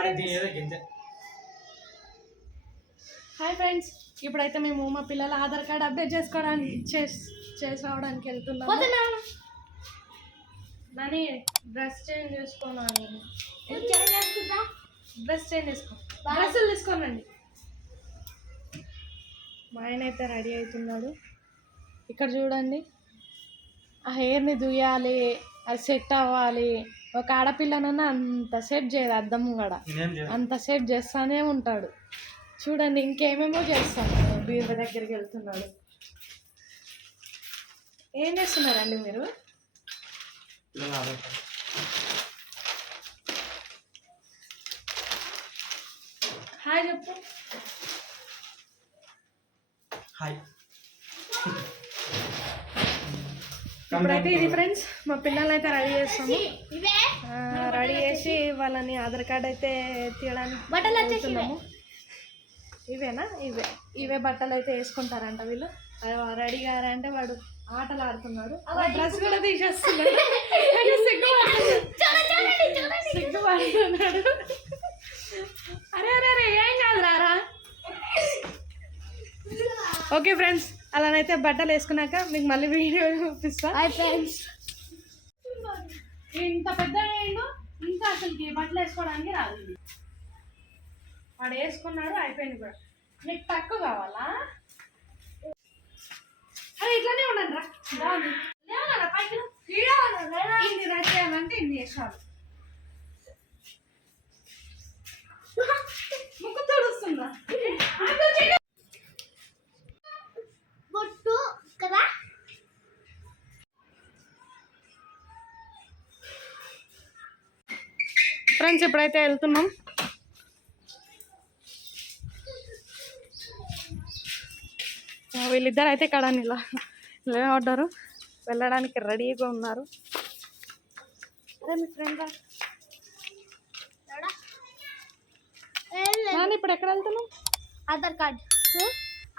Hi అది friends hi ఇప్పుడైతే మేము మా పిల్లల ఆధార్ కార్డ్ అప్డేట్ చేసుకోవడానికి చేసి చేసి రావడానికి వెళ్తున్నాము. నాని డ్రెస్ చేంజ్ చేసుకోను డ్రెస్ చేంజ్ చేసుకో. డ్రెస్సులు తీసుకోనండి మా ఆయన అయితే రెడీ అవుతున్నాడు. ఇక్కడ చూడండి. ఆ హెయిర్ని దుయ్యాలి అది సెట్ అవ్వాలి. ఒక ఆడపిల్లనన్నా అంతసేపు చేయదు అద్దం కూడా. చేయను. అంతసేపు చేస్తానే ఉంటాడు. చూడండి ఇంకేమేమో చేస్తాను బీర్ దగ్గరికి వెళ్తున్నాడు. ఏం చేస్తున్నారండి మీరు. హాయ్ చెప్పు. హాయ్. ఇప్పుడైతే ఇది ఫ్రెండ్స్ మా పిల్లల్ని అయితే రెడీ చేస్తాము రెడీ చేసి వాళ్ళని ఆధార్ కార్డ్ అయితే తీయడానికి ఇవేనా? ఇవే. ఇవే బట్టలు అయితే వేసుకుంటారంట వీళ్ళు. రెడీ అంటే వాడు ఆటలు ఆడుతున్నాడు. డ్రెస్ కూడా తీసేస్తున్నాడు. సిగ్గుపడుతున్నాడు అరే అరే అరే ఏం కాదు రారా ఓకే ఫ్రెండ్స్ అలానైతే బట్టలు వేసుకున్నాక మీకు మళ్ళీ వీడియో చూపిస్తా. హాయ్ ఫ్రెండ్స్ ఇంత పెద్ద ఇంకా అసలుకి బట్టలు వేసుకోవడానికి రాదు. వాడు వేసుకున్నాడు అయిపోయింది కూడా. నీకు తక్కువ కావాలా? అరే ఇట్లానే ఉండండి రా. బాగుంది. ఇన్ని రెడీ చేయాలంటే ఇన్ని వేసాలు ముక్కు తుడుస్తుందా ఫ్రెండ్స్ ఇప్పుడైతే వెళ్తున్నాం వీళ్ళిద్దరు అయితే ఇక్కడ ఇలా పడ్డారు వెళ్ళడానికి రెడీగా ఉన్నారు. అదే మీ ఫ్రెండ్ నాన్న ఇప్పుడు ఎక్కడ వెళ్తున్నాం Aadhaar card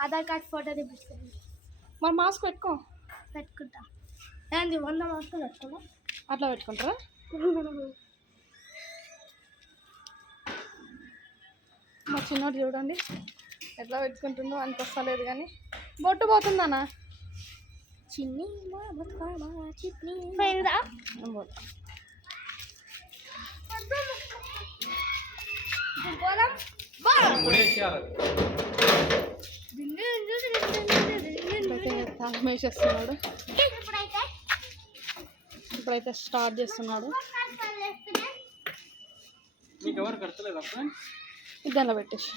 Aadhaar card photo తీపిస్తాను మరి మాస్క్ పెట్టుకో. పెట్టుకుంటా. ఏంది వంద మాస్క్ పెట్టుకున్నా అట్లా పెట్టుకుంటారా? మా చిన్నోడు చూడండి. ఎట్లా పెట్టుకుంటుందో అంత వస్తలేదు కానీ బొట్టు పోతుందన్నా. చిన్ని పోయిందా? ఉడేసేయాలి. ఇప్పుడైతే తాళం వేసేస్తున్నాడు. ఇప్పుడైతే ఇప్పుడైతే స్టార్ట్ చేస్తున్నాడు. మీకు ఎవరు కడతలేదా ఇద్దరిలో పెట్టేసి.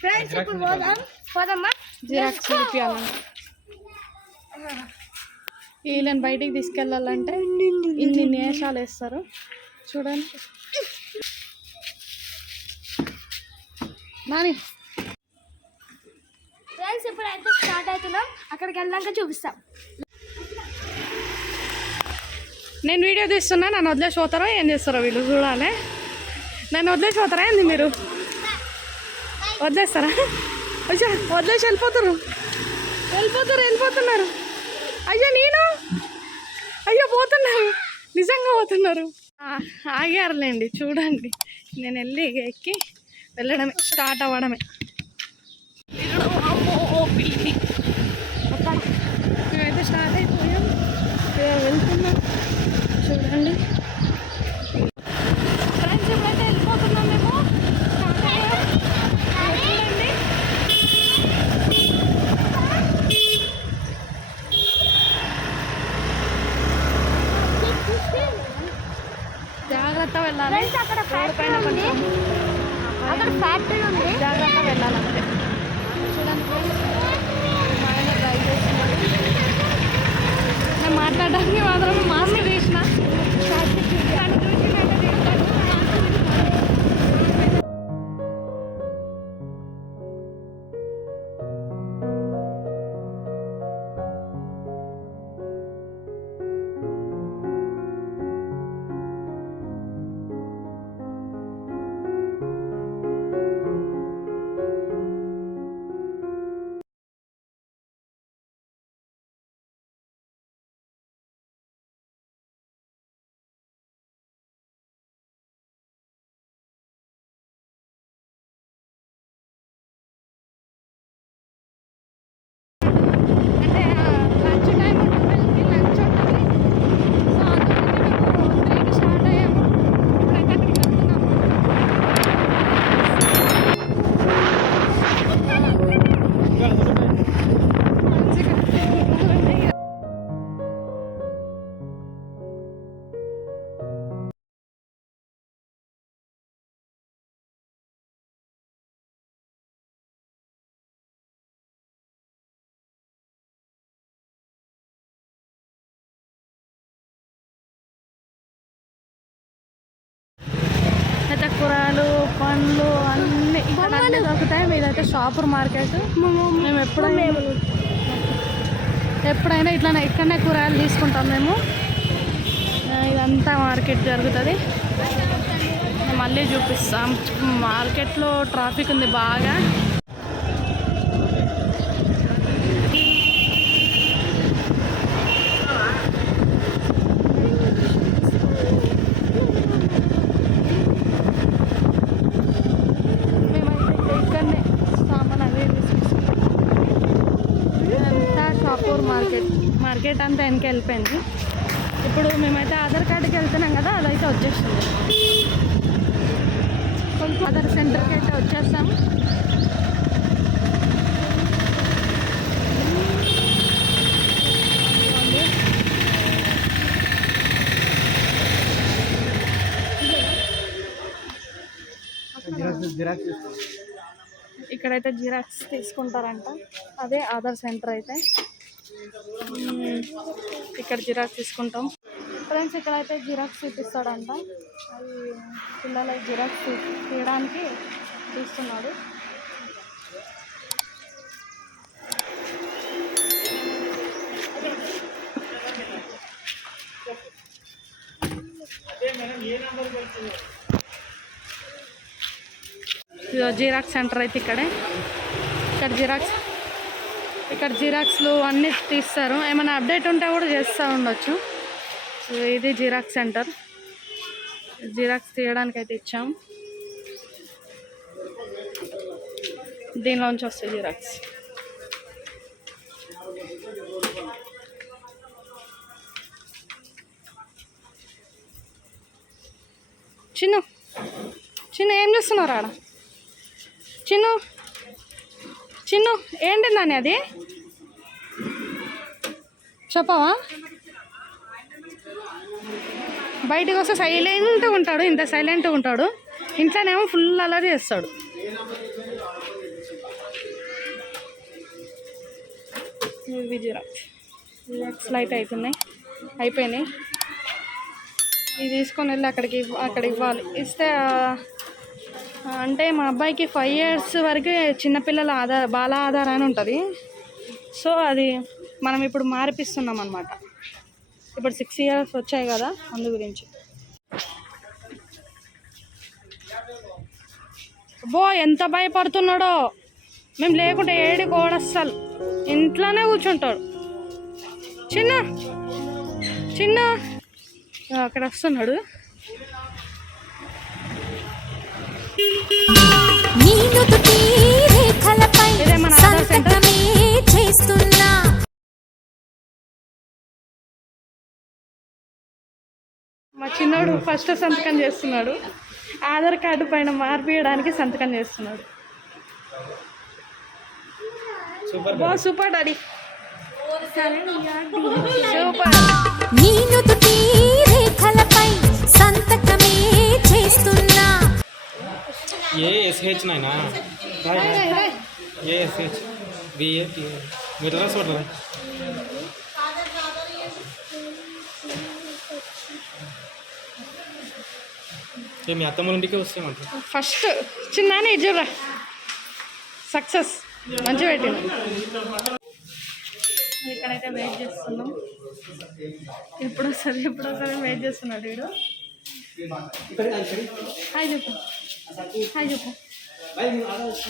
ఫ్రెండ్స్ ఇప్పుడు పోదాం. పోదామా? జిరాక్స్ చూపించాలంటే వీళ్ళని బయటికి తీసుకెళ్ళాలంటే ఇన్ని నేషాలు వేస్తారు. చూడండి. నాని. ఫ్రెండ్స్ ఇప్పుడైతే స్టార్ట్ అవుతున్నాం. అక్కడికి వెళ్ళాక చూపిస్తాం. నేను వీడియో తీస్తున్నా నన్ను వదిలేసి పోతారో ఏం చేస్తారో వీళ్ళు చూడాలి. నన్ను వదిలేసి పోతారా ఏంది మీరు? వదిలేస్తారా? అయ్యా వదిలేసి వెళ్ళిపోతారు. వెళ్ళిపోతారు వెళ్ళిపోతున్నారు. అయ్యా నేను? అయ్యో పోతున్నారు. నిజంగా పోతున్నారు. ఆగారులేండి చూడండి. నేను వెళ్ళి ఎక్కి వెళ్ళడమే స్టార్ట్ అవ్వడమే. అమ్మో, మేమైతే స్టార్ట్ అయిపోయాం. చూడండి దొరుకుతాయి. మీదైతే షాపర్ మార్కెట్. మేము ఎప్పుడైనా ఎప్పుడైనా ఇట్లా ఇక్కడనే కూరగాయలు తీసుకుంటాం మేము. ఇదంతా మార్కెట్ జరుగుతుంది. మళ్ళీ చూపిస్తాం. మార్కెట్లో ట్రాఫిక్ ఉంది బాగా మేమైతే ఇక్కడనే సామాన్ అవి ఇవి తీసుకుంటాం ఇదంతా షాపూర్ మార్కెట్ టికెట్ అంతా వెనక వెళ్ళిపోయింది. ఇప్పుడు మేమైతే ఆధార్ కార్డుకి వెళ్తున్నాం కదా అదైతే వచ్చేస్తుంది. కొంచెం ఆధార్ సెంటర్కి అయితే వచ్చేస్తాం ఇక్కడైతే జిరాక్స్ తీసుకుంటారంట. అదే ఆధార్ సెంటర్ అయితే. ఇక్కడ జిరాక్స్ తీసుకుంటాం. ఫ్రెండ్స్ ఇక్కడైతే జిరాక్స్ చూపిస్తాడంట. అది పిల్లల జిరాక్స్ తీ- తీయడానికి తీస్తున్నాడు. ఇదో జిరాక్స్ సెంటర్ అయితే ఇక్కడే. ఇక్కడ జిరాక్స్ ఇక్కడ జిరాక్స్లు అన్నీ తీస్తారు. ఏమైనా అప్డేట్ ఉంటే కూడా చేస్తూ ఉండొచ్చు. సో ఇది జిరాక్స్ సెంటర్. జిరాక్స్ తీయడానికి అయితే ఇచ్చాం. దీనిలోంచి వస్తాయి జిరాక్స్. చిన్న చిన్న ఏం చేస్తున్నారు ఆడ చిన్న? చిన్ను ఏంటి నాని అది? చెప్పవా? బయటకు వస్తే సైలెంట్గా ఉంటాడు ఇంత సైలెంట్గా ఉంటాడు. ఇంట్లోనేమో ఫుల్ అలర్ చేస్తాడు. ఇవి లైట్ అవుతున్నాయి. అయిపోయినాయి. ఇది తీసుకొని వెళ్ళి అక్కడికి ఇవ్వ- అక్కడ ఇవ్వాలి. ఇస్తే అంటే మా అబ్బాయికి ఫైవ్ ఇయర్స్ వరకు చిన్నపిల్లల ఆధార్ బాల ఆధార అని ఉంటుంది. సో అది మనం ఇప్పుడు మార్పిస్తున్నాం అనమాట ఇప్పుడు సిక్స్ ఇయర్స్ వచ్చాయి కదా అందు గురించి. బో ఎంత భయపడుతున్నాడో. మేము లేకుంటే ఏడి కోడస్తాలు ఇంట్లోనే కూర్చుంటాడు. చిన్న చిన్న. అక్కడ వస్తున్నాడు నీ నుదుటి రేఖలపై ఇదే మన ఆధార్ సెంటర్. సంతకమే చేస్తున్నా మా చిన్నోడు ఫస్ట్ సంతకం చేస్తున్నాడు. ఆధార్ కార్డు పైన మార్పియడానికి సంతకం చేస్తున్నాడు. సూపర్ బా సూపర్ డాడీ. సూపర్. సంతకమే చేస్తున్నా. ఏఎస్హెచ్ నాయనా? ఏఎస్హెచ్ బిఏటి మీరు రాసి పడరా మీ అత్తమ్మల ఇంటికి వస్తామంట ఫస్ట్ చిన్న చూడరా సక్సెస్. మంచి పెట్టింది ఇక్కడైతే వెయిట్ చేస్తున్నాం. ఎప్పుడు వస్తుంది ఎప్పుడు వస్తుంది వెయిట్ చేస్తున్నాడు వీడు హాయ్ చెప్పు. హాయ్ చెప్పు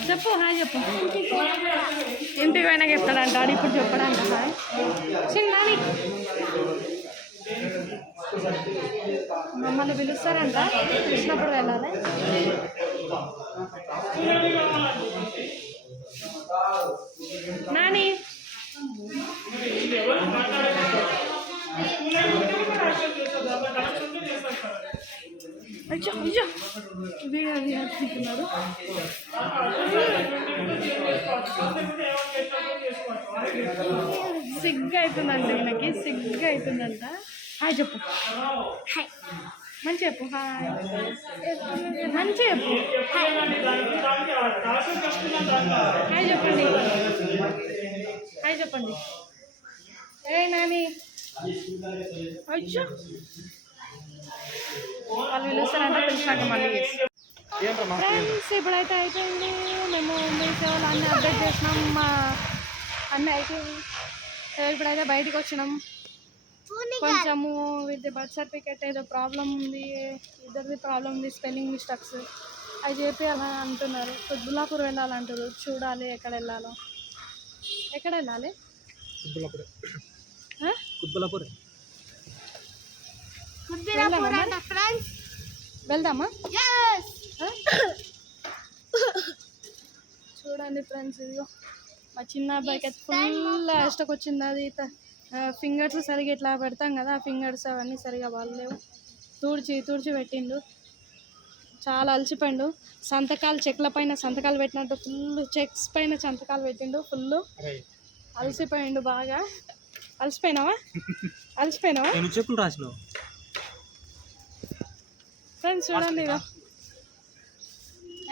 చెప్పు హాయ్ చెప్పు ఇంటికి పోయినా చెప్తాడంట ఆడు ఇప్పుడు చెప్పడానికి హాయ్ చిన్నాని మమ్మల్ని పిలుస్తారంట పిలిచినప్పుడు వెళ్ళాలి నాని అయ్యో అయ్యో. వీడు అది అనుకుంటున్నాడు సిగ్గు అవుతుందంట ఈయనకి సిగ్గు అవుతుందంట. హాయ్ చెప్పు. హాయ్. మంచి చెప్పు హాయ్. మంచి చెప్పు. హాయ్. హాయ్ చెప్పండి. హాయ్ చెప్పండి. ఏ నాని. అయ్యో. మళ్ళీ ఫ్రెండ్స్ ఇప్పుడైతే అయిపోయింది. మేము మీ సేవలు అన్నీ అప్డేట్ చేసినాం. మా అన్నీ అయిపోయింది ఇప్పుడైతే బయటికి వచ్చినాం. కొంచెము విత్ బర్త్ సర్టిఫికేట్ ఏదో ప్రాబ్లం ఉంది. ఇద్దరిది ప్రాబ్లం ఉంది స్పెల్లింగ్ మిస్టేక్స్ అవి చెప్పి అలా అంటున్నారు. కుద్బులాపూర్ వెళ్ళాలంటారు. చూడాలి ఎక్కడ వెళ్ళాలో. ఎక్కడ వెళ్ళాలి? కుత్బులాపూర్ ఫ్రెండ్స్ వెళ్దామా? చూడండి ఫ్రెండ్స్ ఇదిగో. మా చిన్న అబ్బాయికి అయితే ఫుల్ ఇష్టకు వచ్చింది అది. ఫింగర్స్ సరిగా ఇట్లా పెడతాం కదా ఆ ఫింగర్స్ అవన్నీ సరిగా బాగలేవు తూడ్చి తూడ్చి పెట్టిండు. చాలా అలసిపోయిండు. సంతకాలు చెక్ల పైన సంతకాలు పెట్టినట్టు ఫుల్ చెక్స్ పైన సంతకాలు పెట్టిండు ఫుల్ అలసిపోయిండు బాగా. అలసిపోయినావా? అలసిపోయినావా? నేను చెప్పులు రాసినావు. ఫ్రెండ్స్ చూడండి ఇదో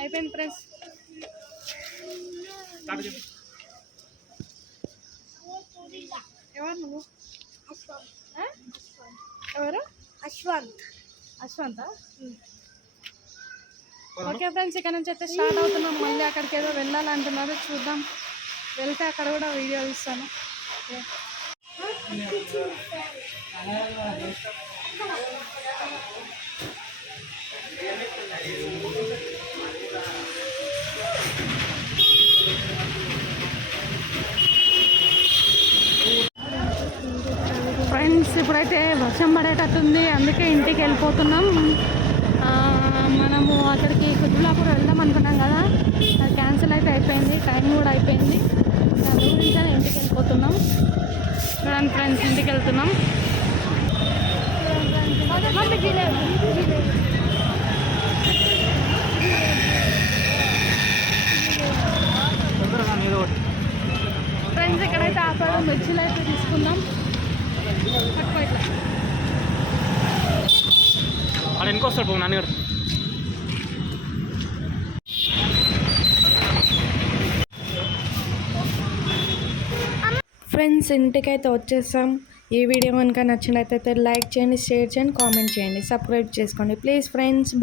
అయిపోయింది ఫ్రెండ్స్. ఎవరు నువ్వు? ఎవరు? అశ్వంత్. అశ్వంత? ఓకే ఫ్రెండ్స్ ఇక్కడ నుంచి అయితే స్టార్ట్ అవుతున్నాం. మళ్ళీ అక్కడికి ఏదో వెళ్ళాలంటున్నారు. చూద్దాం. వెళ్తే అక్కడ కూడా వీడియో ఇస్తాను ఫ్రెండ్స్ ఇప్పుడైతే వర్షం పడేటట్టుంది. అందుకే ఇంటికి వెళ్ళిపోతున్నాం. మనము అక్కడికి కుతులాపూర్ వెళ్దాం అనుకున్నాం కదా. క్యాన్సిల్ అయితే అయిపోయింది. టైం కూడా అయిపోయింది. దాని గురించి ఇంటికి వెళ్ళిపోతున్నాం. చూడండి ఫ్రెండ్స్ ఇంటికి వెళ్తున్నాం తొందరగా ఏదో ఒకటి ఫ్రెండ్స్ ఇక్కడైతే ఆపాడు మిర్చిలు అయితే తీసుకుందాం. పట్టుకో ఇట్లా ఆడ ఇంకొస్తాడు పో నాన్నగారు. ఫ్రెండ్స్ ఇంటికైతే వచ్చేసాం. ఈ వీడియో కనుక నచ్చినట్లయితే లైక్ చేయండి షేర్ చేయండి కామెంట్ చేయండి. సబ్స్క్రైబ్ చేసుకోండి. Please friends